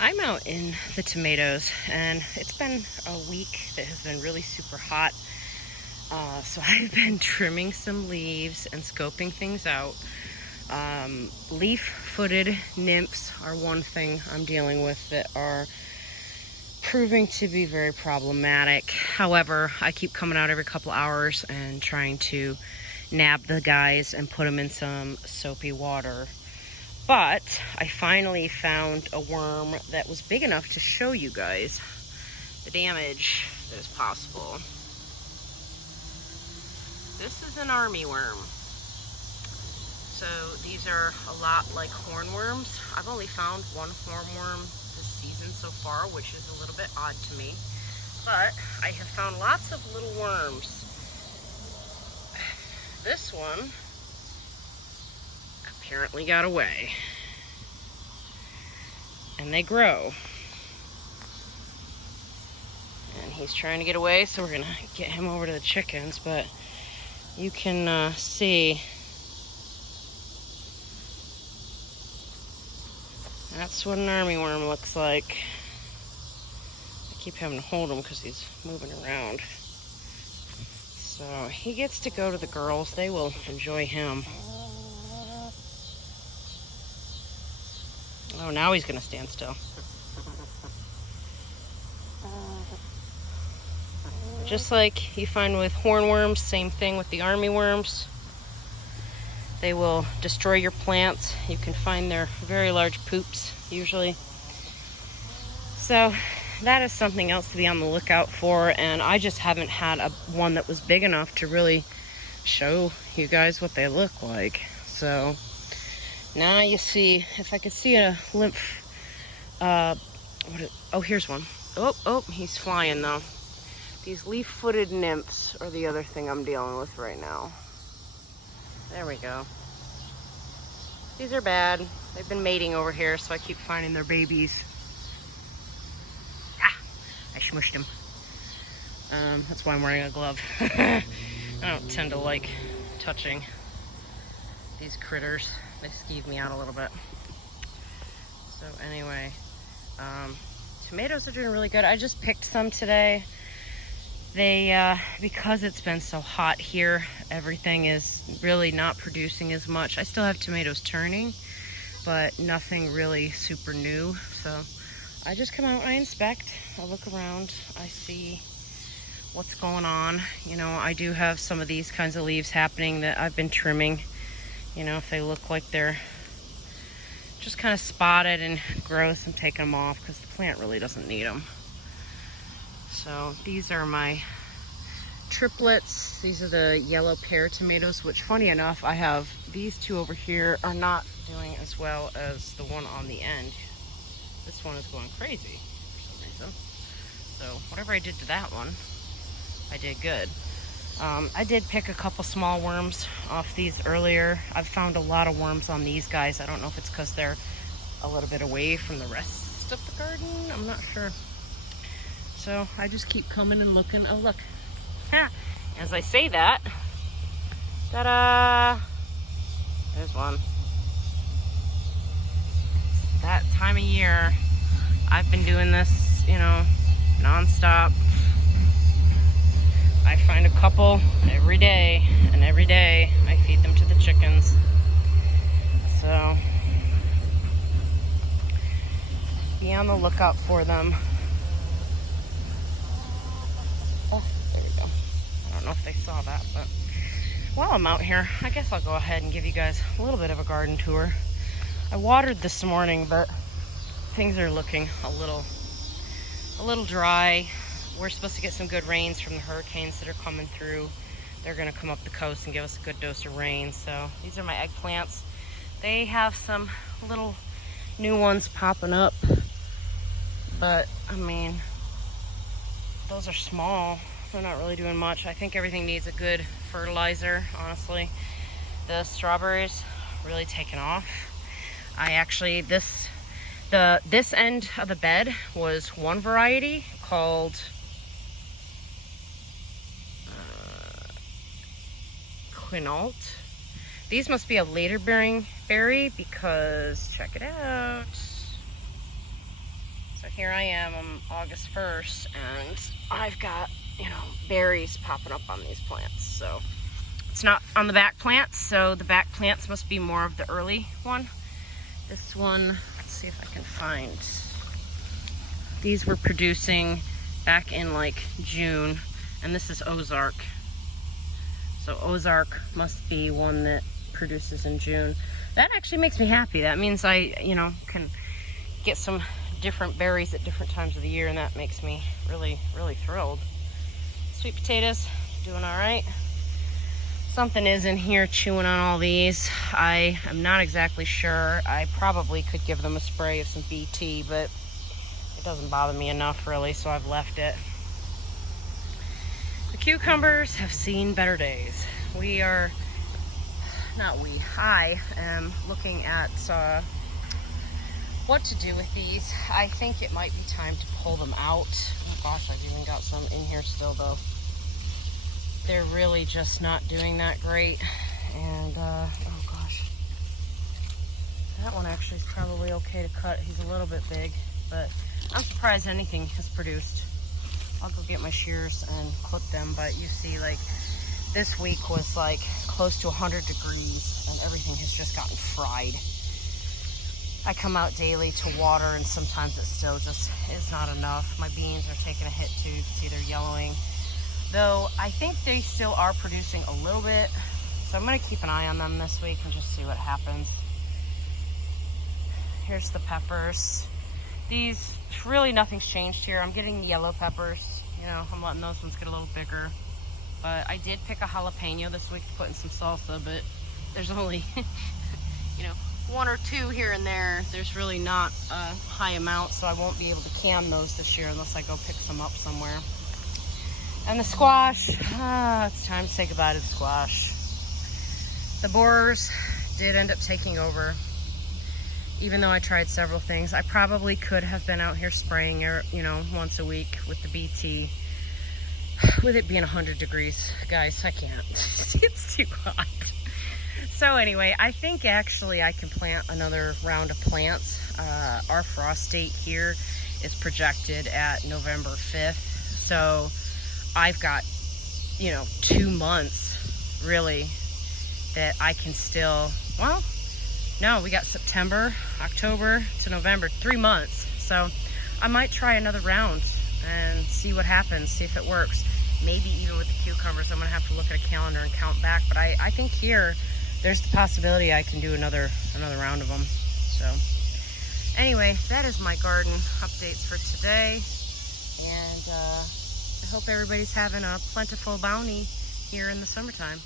I'm out in the tomatoes, and it's been a week that has been really super hot. So I've been trimming some leaves and scoping things out. Leaf-footed nymphs are one thing I'm dealing with that are proving to be very problematic. However, I keep coming out every couple hours and trying to nab the guys and put them in some soapy water. But I finally found a worm that was big enough to show you guys the damage that is possible. This is an army worm. So these are a lot like hornworms. I've only found one hornworm this season so far, which is a little bit odd to me. But I have found lots of little worms. This one apparently got away. And they grow. And he's trying to get away, so we're gonna get him over to the chickens, but you can see that's what an army worm looks like. I keep having to hold him because he's moving around. So he gets to go to the girls. They will enjoy him. Oh, now he's gonna stand still. Just like you find with hornworms, same thing with the army worms. They will destroy your plants. You can find their very large poops, usually. So that is something else to be on the lookout for, and I just haven't had one that was big enough to really show you guys what they look like. So now you see, if I could see a lymph, oh, here's one. Oh, he's flying though. These leaf-footed nymphs are the other thing I'm dealing with right now. There we go. These are bad. They've been mating over here, so I keep finding their babies. Ah, I smushed him. That's why I'm wearing a glove. I don't tend to like touching these critters. They skeeve me out a little bit. So anyway, tomatoes are doing really good. I just picked some today. They, because it's been so hot here, everything is really not producing as much. I still have tomatoes turning, but nothing really super new. So I just come out, I inspect, I look around, I see what's going on. You know, I do have some of these kinds of leaves happening that I've been trimming. You know, if they look like they're just kind of spotted and gross, I'm taking them off because the plant really doesn't need them. So these are my triplets. These are the yellow pear tomatoes, which funny enough, I have these two over here are not doing as well as the one on the end. This one is going crazy for some reason. So whatever I did to that one, I did good. I did pick a couple small worms off these earlier. I've found a lot of worms on these guys. I don't know if it's because they're a little bit away from the rest of the garden. I'm not sure. So I just keep coming and looking. Oh, look. As I say that, ta-da! There's one. It's that time of year. I've been doing this, you know, non-stop. I find a couple every day, and every day I feed them to the chickens. So be on the lookout for them. I don't know if they saw that, but while I'm out here, I guess I'll go ahead and give you guys a little bit of a garden tour. I watered this morning, but things are looking a little dry. We're supposed to get some good rains from the hurricanes that are coming through. They're going to come up the coast and give us a good dose of rain. So these are my eggplants. They have some little new ones popping up, but I mean, those are small. They're not really doing much. I think everything needs a good fertilizer, honestly. The strawberries really taken off. I actually, this end of the bed was one variety called Quinault. These must be a later bearing berry because check it out. here I am on August 1st, and I've got, you know, berries popping up on these plants. So it's not on the back plants, so the back plants must be more of the early one. This one, let's see if I can find. These were producing back in like June, and this is Ozark. So Ozark must be one that produces in June. That actually makes me happy. That means I, you know, can get some different berries at different times of the year, and that makes me really, really thrilled. Sweet potatoes, doing all right. Something is in here chewing on all these. I am not exactly sure. I probably could give them a spray of some BT, but it doesn't bother me enough really, so I've left it. The cucumbers have seen better days. I am looking at what to do with these. I think it might be time to pull them out. Oh gosh, I've even got some in here still though. They're really just not doing that great. And oh gosh, that one actually is probably okay to cut. He's a little bit big, but I'm surprised anything has produced. I'll go get my shears and clip them, but you see, like, this week was like close to 100 degrees and everything has just gotten fried. I come out daily to water, and sometimes it still just is not enough. My beans are taking a hit too. You can see they're yellowing. Though I think they still are producing a little bit. So I'm gonna keep an eye on them this week and just see what happens. Here's the peppers. These, really nothing's changed here. I'm getting the yellow peppers. You know, I'm letting those ones get a little bigger. But I did pick a jalapeno this week to put in some salsa, but there's only, you know, one or two here and there. There's really not a high amount, so I won't be able to can those this year unless I go pick some up somewhere. And the squash, it's time to say goodbye to the squash. The borers did end up taking over. Even though I tried several things, I probably could have been out here spraying, you know, once a week with the BT. With it being 100 degrees, guys, I can't. It's too hot. So anyway, I think actually I can plant another round of plants. Our frost date here is projected at November 5th. So I've got, you know, 2 months really that I can still, well, no, we got September, October to November, 3 months. So I might try another round and see what happens, see if it works. Maybe even with the cucumbers, I'm gonna have to look at a calendar and count back. But I think here, there's the possibility I can do another round of them. So anyway, that is my garden updates for today. And I hope everybody's having a plentiful bounty here in the summertime.